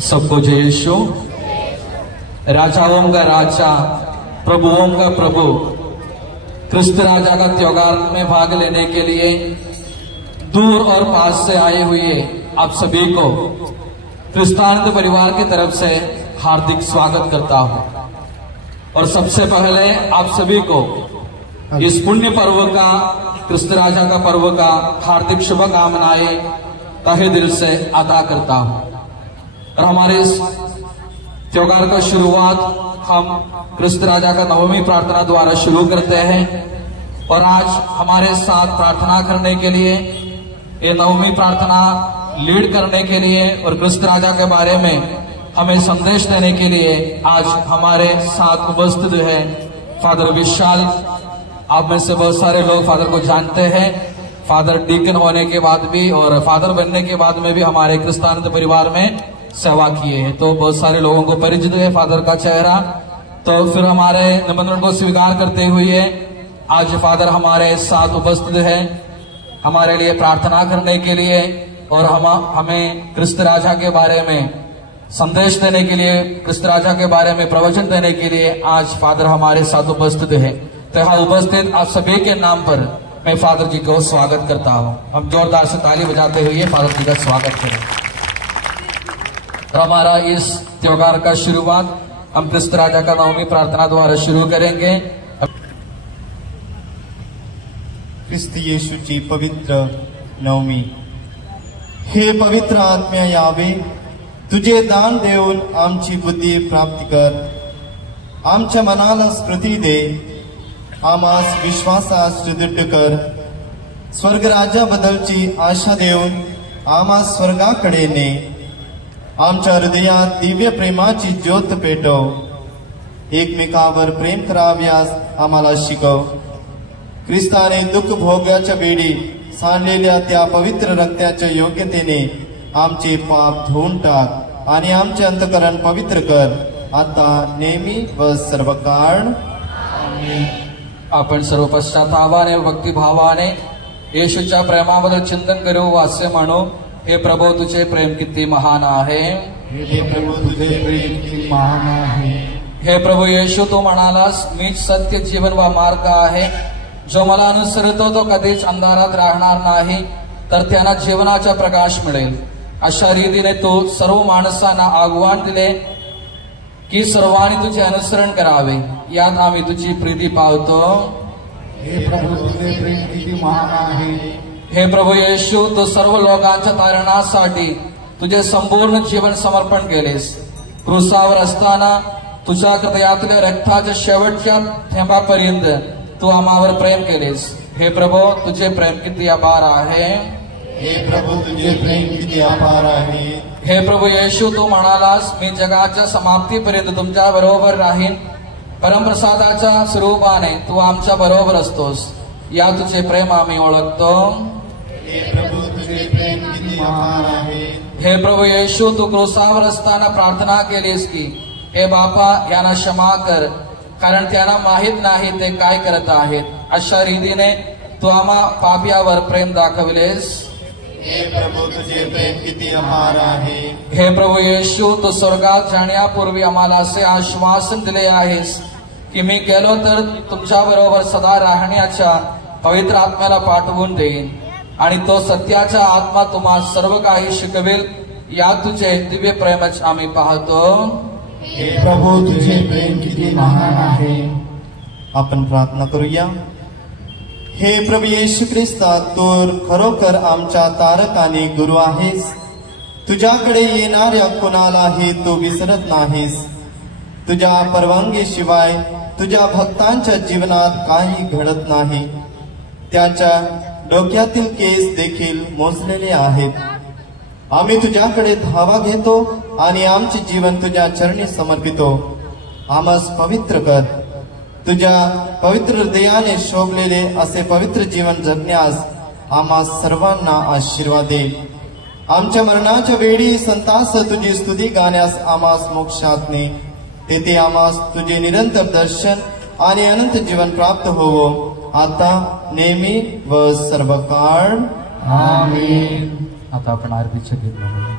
सबको जय यीशु। राजाओं का राजा, प्रभुओं का प्रभु, क्रिस्त राजा का त्योहार में भाग लेने के लिए दूर और पास से आए हुए आप सभी को क्रिस्तानंद परिवार की तरफ से हार्दिक स्वागत करता हूं। और सबसे पहले आप सभी को इस पुण्य पर्व का, क्रिस्त राजा का पर्व का हार्दिक शुभकामनाएं तहे दिल से अदा करता हूं। और हमारे इस त्योहार का शुरुआत हम क्रिस्त राजा का नवमी प्रार्थना द्वारा शुरू करते हैं। और आज हमारे साथ प्रार्थना करने के लिए, ये नवमी प्रार्थना लीड करने के लिए और क्रिस्त राजा के बारे में हमें संदेश देने के लिए आज हमारे साथ उपस्थित है फादर विशाल। आप में से बहुत सारे लोग फादर को जानते हैं। फादर डीकन होने के बाद भी और फादर बनने के बाद में भी हमारे क्रिस्तानंद परिवार में सेवा किए हैं, तो बहुत सारे लोगों को परिचित है फादर का चेहरा। तो फिर हमारे निमंत्रण को स्वीकार करते हुए आज फादर हमारे साथ उपस्थित है हमारे लिए प्रार्थना करने के लिए और हमें क्रिस्त राजा के बारे में संदेश देने के लिए, क्रिस्त राजा के बारे में प्रवचन देने के लिए आज फादर हमारे साथ उपस्थित है। तो यहाँ उपस्थित आप सभी के नाम पर मैं फादर जी को स्वागत करता हूँ। हम जोरदार से ताली बजाते हुए फादर जी का स्वागत करें। और हमारा इस त्योहार का शुरुआत हम क्रिस्त राजा का नवमी प्रार्थना द्वारा शुरू करेंगे। ख्रिस्त येशूची पवित्र नवमी। हे पवित्र आत्म्या यावे, तुझे दान देऊन आमची बुद्धी प्राप्त कर, आमच्या मनाला स्मृती दे, आमास विश्वासास सुदृढ कर, स्वर्ग राज्याबद्दलची आशा देऊन आमास स्वर्गाकडे ने, आमच्या हृदयात दिव्य प्रेमाची ज्योत पेटव, एकमेकावर प्रेम कराव्यास आम्हाला शिकव। ख्रिस्ताने दुःख भोगाच्या वेळी सांडलेल्या त्या पवित्र रक्ताच्या योग्यतेने आमचे पाप धुवून टाक आणि आमचे अंतःकरण पवित्र कर, आता नेहमी व सर्व काळ आमेन। आपण सर्व पश्चातापाने व भक्तिभावाने येशूच्या प्रेमाबद्दल चिंतन करू, वास्य म्हणू, हे प्रभु तुझे प्रेम किती महान आहे। हे प्रभु तुझे प्रेम किती महान आहे। हे प्रभु येशू, तू म्हणालास मीच सत्य, जीवन व मार्ग आहे, जो मला अनुसरतो तो कधीच अंधारात राहणार नाही, तर त्यांना जीवनाचा प्रकाश मिळेल। अशा रीतीने तू सर्व माणसांना आव्हान दिले की सर्वांनी तुझे अनुसरण करावे, यात आम्ही तुझी प्रीती पावतो। हे प्रभु तुझे प्रेम किती महान आहे। हे प्रभु येशू, तू सर्व लोकांच्या तारणासाठी तुझे संपूर्ण जीवन समर्पण केलेस। क्रूसावर असताना तुझ्या हृदयातल्या रक्ताच्या शेवटच्या थेंबापर्यंत तू आम्हावर प्रेम केलेस। हे प्रभु तुझे प्रेम किती अपार आहे। हे प्रभु तुझे प्रेम किती अपार आहे। हे प्रभु येशू, तू म्हणालास मी जगाच्या समाप्तीपर्यंत तुमच्या बरोबर राहीन। परमप्रसादाच्या स्वरूपाने तू आमच्या बरोबर असतोस, या तुझे प्रेम आम्ही ओळखतो। हे प्रभु तुझे प्रेम किती अपार आहे। हे प्रभु येशू, तू क्रूसावर असताना प्रार्थना केलीस की हे बापा यांना क्षमा कर, कारण त्यांना माहित नाही ते काय करत आहेत। अशा रीतीने तू आम्हा पापियावर प्रेम दाखवलेस। हे प्रभु तुझे प्रेम किती अपार आहे। हे प्रभु येशू, तू स्वर्गात जाण्यापूर्वी आम्हाला असे आश्वासन दिले आहेस की मी गेलो तर तुमच्या बरोबर सदा राहण्याच्या पवित्र आत्म्याला पाठवून देईन आणि तो सत्याचा आत्मा तुम्हाला सर्व काही शिकवेल, या तुझे दिव्य प्रेमच आम्ही पाहतो। हे प्रभु तुझे प्रेम किती महान आहे। आपण प्रार्थना करूया। हे प्रभु येशू ख्रिस्ता, तू खरोखर आमच्या तारक आणि गुरु आहेस। तुझ्याकडे येणाऱ्या कोणालाही तू विसरत नाहीस। तुझ्या परवानगीशिवाय तुझ्या भक्तांच्या जीवनात काही घडत नाही। त्यांच्या डोक्यातील केस देखील मोजलेले आहेत। आम्ही तुझ्याकडे धावा घेतो आणि आमचे जीवन तुझ्या चरणी समर्पितो। आम्हास पवित्र कर, तुझ्या पवित्र हृदयाने शोभलेले असे पवित्र जीवन जगण्यास आम्हा सर्वांना आशीर्वाद दे। आमच्या मरणाच्या वेळी संतास तुझी स्तुती गाण्यास आम्हास मोक्षात ने, तेथे आम्हास तुझे निरंतर दर्शन आणि अनंत जीवन प्राप्त होवो, आता नेहमी व सर्व काळ आमेन। आता आपण आरतीचे गीत म्हणूया।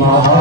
महान